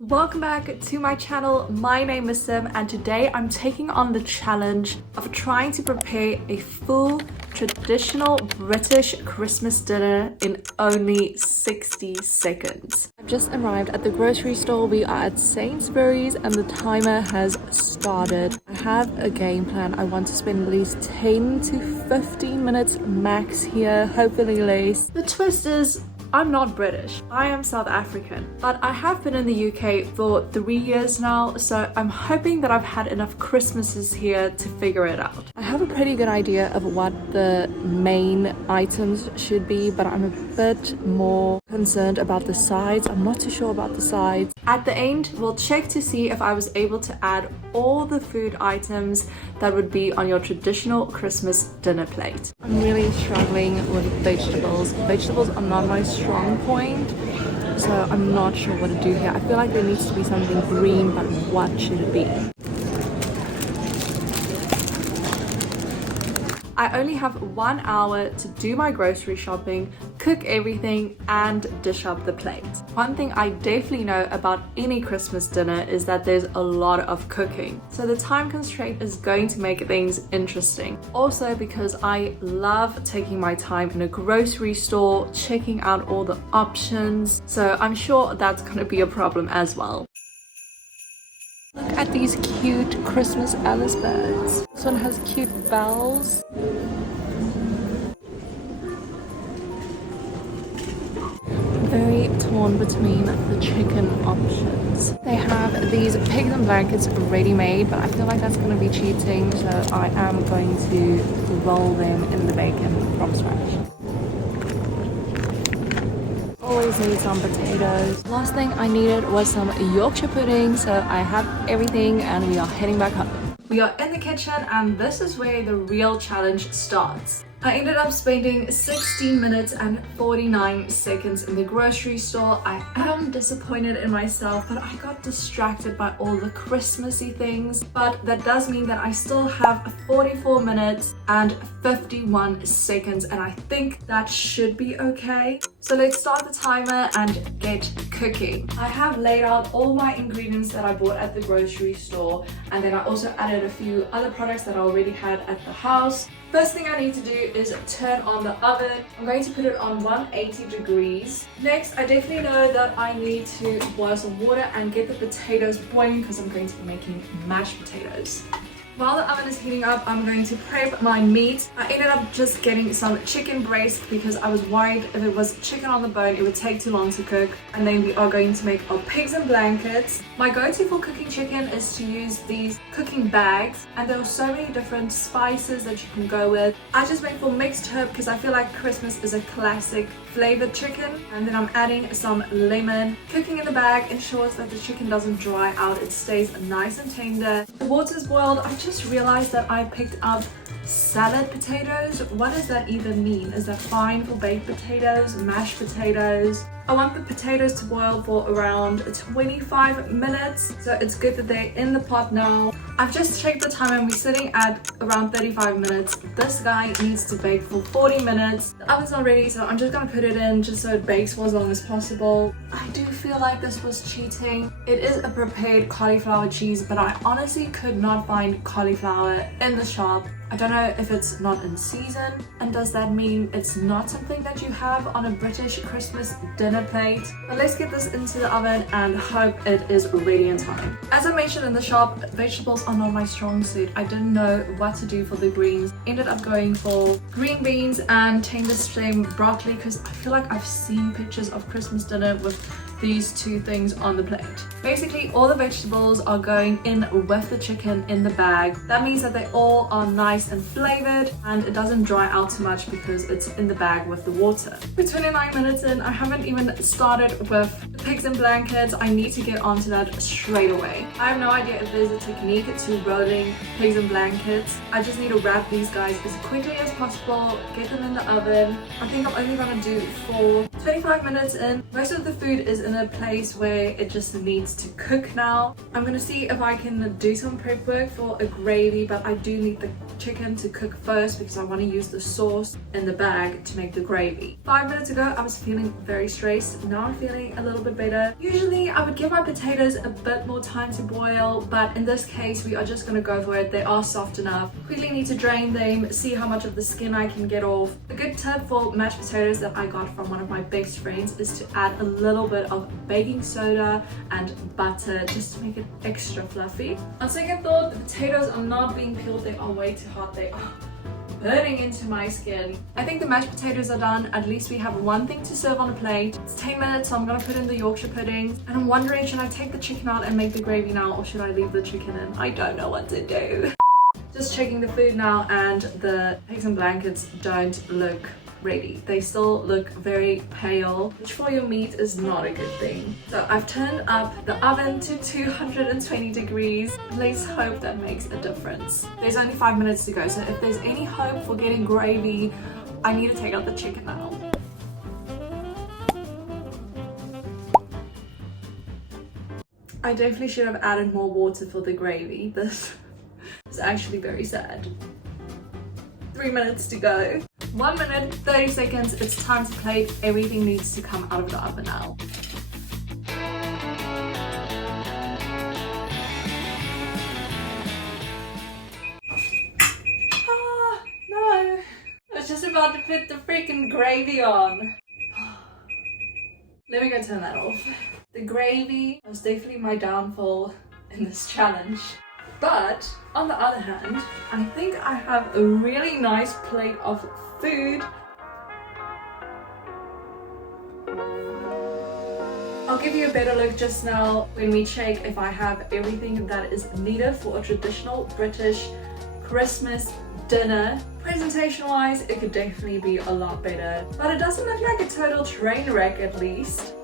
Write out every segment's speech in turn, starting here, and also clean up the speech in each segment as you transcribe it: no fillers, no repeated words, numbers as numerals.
Welcome back to my channel. My name is Sim and today I'm taking on the challenge of trying to prepare a full traditional British Christmas dinner in only 60 seconds. I've just arrived at the grocery store. We are at Sainsbury's and the timer has started. I have a game plan. I want to spend at least 10 to 15 minutes max here, hopefully less. The twist is I'm not British, I am South African, but I have been in the UK for 3 years now, so I'm hoping that I've had enough Christmases here to figure it out. I have a pretty good idea of what the main items should be, but I'm a bit more concerned about the sides. I'm not too sure about the sides. At the end, we'll check to see if I was able to add all the food items that would be on your traditional Christmas dinner plate. I'm really struggling with vegetables. Vegetables are not my strong point, so I'm not sure what to do here. I feel like there needs to be something green, but what should it be? I only have 1 hour to do my grocery shopping, cook everything, and dish up the plate. One thing I definitely know about any Christmas dinner is that there's a lot of cooking. So the time constraint is going to make things interesting. Also because I love taking my time in a grocery store, checking out all the options. So I'm sure that's going to be a problem as well. Look at these cute Christmas Alice birds. This one has cute bells. Very torn between the chicken options. They have these pigs and blankets ready-made, but I feel like that's going to be cheating, so I am going to roll them in the bacon from scratch. Always need some potatoes. Last thing I needed was some Yorkshire pudding, so I have everything and we are heading back home. We are in the kitchen and this is where the real challenge starts. I ended up spending 16 minutes and 49 seconds in the grocery store. I am disappointed in myself, but I got distracted by all the Christmassy things. But that does mean that I still have 44 minutes and 51 seconds, and I think that should be okay. So let's start the timer and get cooking. I have laid out all my ingredients that I bought at the grocery store, and then I also added a few other products that I already had at the house. First thing I need to do is turn on the oven. I'm going to put it on 180 degrees. Next, I definitely know that I need to boil some water and get the potatoes boiling because I'm going to be making mashed potatoes. While the oven is heating up, I'm going to prep my meat. I ended up just getting some chicken breast because I was worried if it was chicken on the bone, it would take too long to cook. And then we are going to make our pigs and blankets. My go-to for cooking chicken is to use these cooking bags, and there are so many different spices that you can go with. I just went for mixed herb because I feel like Christmas is a classic flavored chicken. And then I'm adding some lemon. Cooking in the bag ensures that the chicken doesn't dry out, it stays nice and tender. The water's boiled. I just realized that I picked up salad potatoes. What does that even mean? Is that fine for baked potatoes, mashed potatoes? I want the potatoes to boil for around 25 minutes, so it's good that they're in the pot now. I've just checked the time and we're sitting at around 35 minutes. This guy needs to bake for 40 minutes. The oven's not ready, so I'm just gonna put it in just so it bakes for as long as possible. I do feel like this was cheating. It is a prepared cauliflower cheese, but I honestly could not find cauliflower in the shop. I don't know if it's not in season, and does that mean it's not something that you have on a British Christmas dinner plate? But let's get this into the oven and hope it is ready in time. As I mentioned in the shop, vegetables are not my strong suit. I didn't know what to do for the greens. Ended up going for green beans and tender stem broccoli because I feel like I've seen pictures of Christmas dinner with these two things on the plate. Basically, all the vegetables are going in with the chicken in the bag. That means that they all are nice and flavored and it doesn't dry out too much because it's in the bag with the water. We're 29 minutes in. I haven't even started with the pigs and blankets. I need to get onto that straight away. I have no idea if there's a technique to rolling pigs and blankets. I just need to wrap these guys as quickly as possible, get them in the oven. I think I'm only gonna do for 25 minutes in. Most of the food is in a place where it just needs to cook now. I'm gonna see if I can do some prep work for a gravy, but I do need the chicken to cook first because I want to use the sauce in the bag to make the gravy. 5 minutes ago I was feeling very stressed. Now I'm feeling a little bit better. Usually I would give my potatoes a bit more time to boil, but in this case we are just gonna go for it. They are soft enough. Quickly need to drain them, see how much of the skin I can get off. A good tip for mashed potatoes that I got from one of my best friends is to add a little bit of baking soda and butter just to make it extra fluffy. On second thought, the potatoes are not being peeled. They are way too hot. They are burning into my skin. I think the mashed potatoes are done. At least we have one thing to serve on a plate. It's 10 minutes, so I'm gonna put in the Yorkshire puddings. And I'm wondering, should I take the chicken out and make the gravy now, or should I leave the chicken in? I don't know what to do. Just checking the food now, and the pigs and blankets don't look ready. They still look very pale, which for your meat is not a good thing. So I've turned up the oven to 220 degrees. Let's hope that makes a difference. There's only 5 minutes to go, so if there's any hope for getting gravy, I need to take out the chicken now. I definitely should have added more water for the gravy. This is actually very sad. 3 minutes to go. 1 minute, 30 seconds. It's time to plate. Everything needs to come out of the oven now. Ah, no. I was just about to put the freaking gravy on. Let me go turn that off. The gravy was definitely my downfall in this challenge. But on the other hand, I think I have a really nice plate of food. I'll give you a better look just now when we check if I have everything that is needed for a traditional British Christmas dinner. Presentation wise, it could definitely be a lot better, but it doesn't look like a total train wreck at least.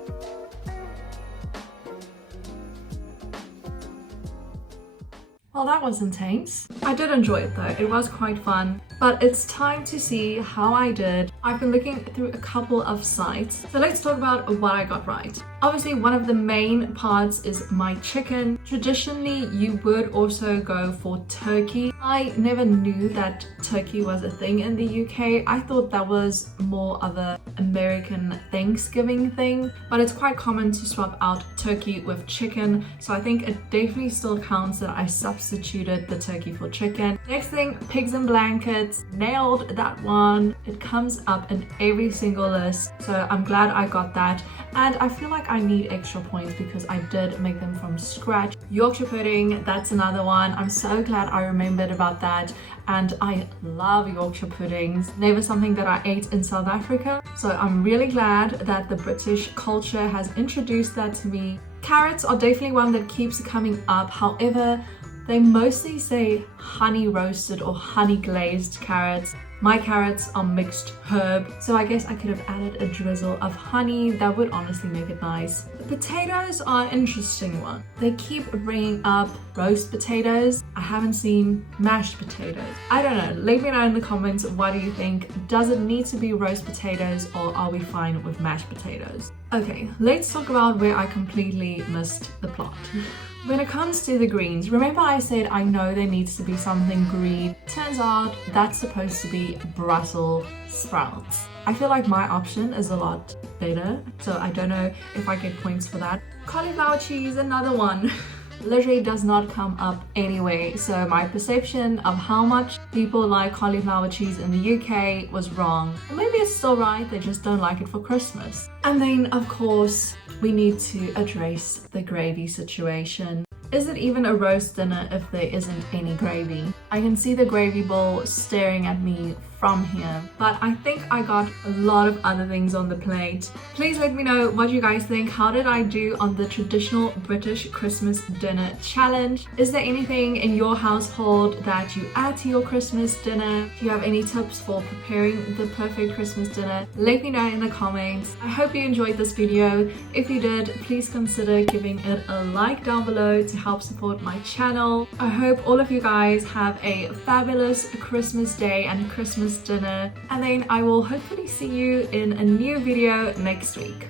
Well, that was intense. I did enjoy it though, it was quite fun. But it's time to see how I did. I've been looking through a couple of sites. So let's talk about what I got right. Obviously, one of the main parts is my chicken. Traditionally, you would also go for turkey. I never knew that turkey was a thing in the UK. I thought that was more of an American Thanksgiving thing, but it's quite common to swap out turkey with chicken. So I think it definitely still counts that I substituted the turkey for chicken. Next thing, pigs and blankets. Nailed that one. It comes up in every single list, so I'm glad I got that. And I feel like I need extra points because I did make them from scratch. Yorkshire pudding, that's another one. I'm so glad I remembered about that. And I love Yorkshire puddings. Never something that I ate in South Africa. So I'm really glad that the British culture has introduced that to me. Carrots are definitely one that keeps coming up. However, they mostly say honey roasted or honey glazed carrots. My carrots are mixed herb, so I guess I could have added a drizzle of honey. That would honestly make it nice. The potatoes are an interesting one. They keep bringing up roast potatoes. I haven't seen mashed potatoes. I don't know. Let me know in the comments, what do you think? Does it need to be roast potatoes, or are we fine with mashed potatoes? Okay, let's talk about where I completely missed the plot. When it comes to the greens, remember I said I know there needs to be something green. Turns out that's supposed to be Brussels sprouts. I feel like my option is a lot better, so I don't know if I get points for that. Cauliflower cheese, another one. Literally does not come up anyway, so my perception of how much people like cauliflower cheese in the UK was wrong. And maybe it's still right, they just don't like it for Christmas. And then of course we need to address the gravy situation. Is it even a roast dinner if there isn't any gravy? I can see the gravy bowl staring at me from here, but I think I got a lot of other things on the plate. Please let me know what you guys think. How did I do on the traditional British Christmas dinner challenge? Is there anything in your household that you add to your Christmas dinner? Do you have any tips for preparing the perfect Christmas dinner? Let me know in the comments. I hope you enjoyed this video. If you did, please consider giving it a like down below to help support my channel. I hope all of you guys have a fabulous Christmas day and Christmas dinner, and then I will hopefully see you in a new video next week.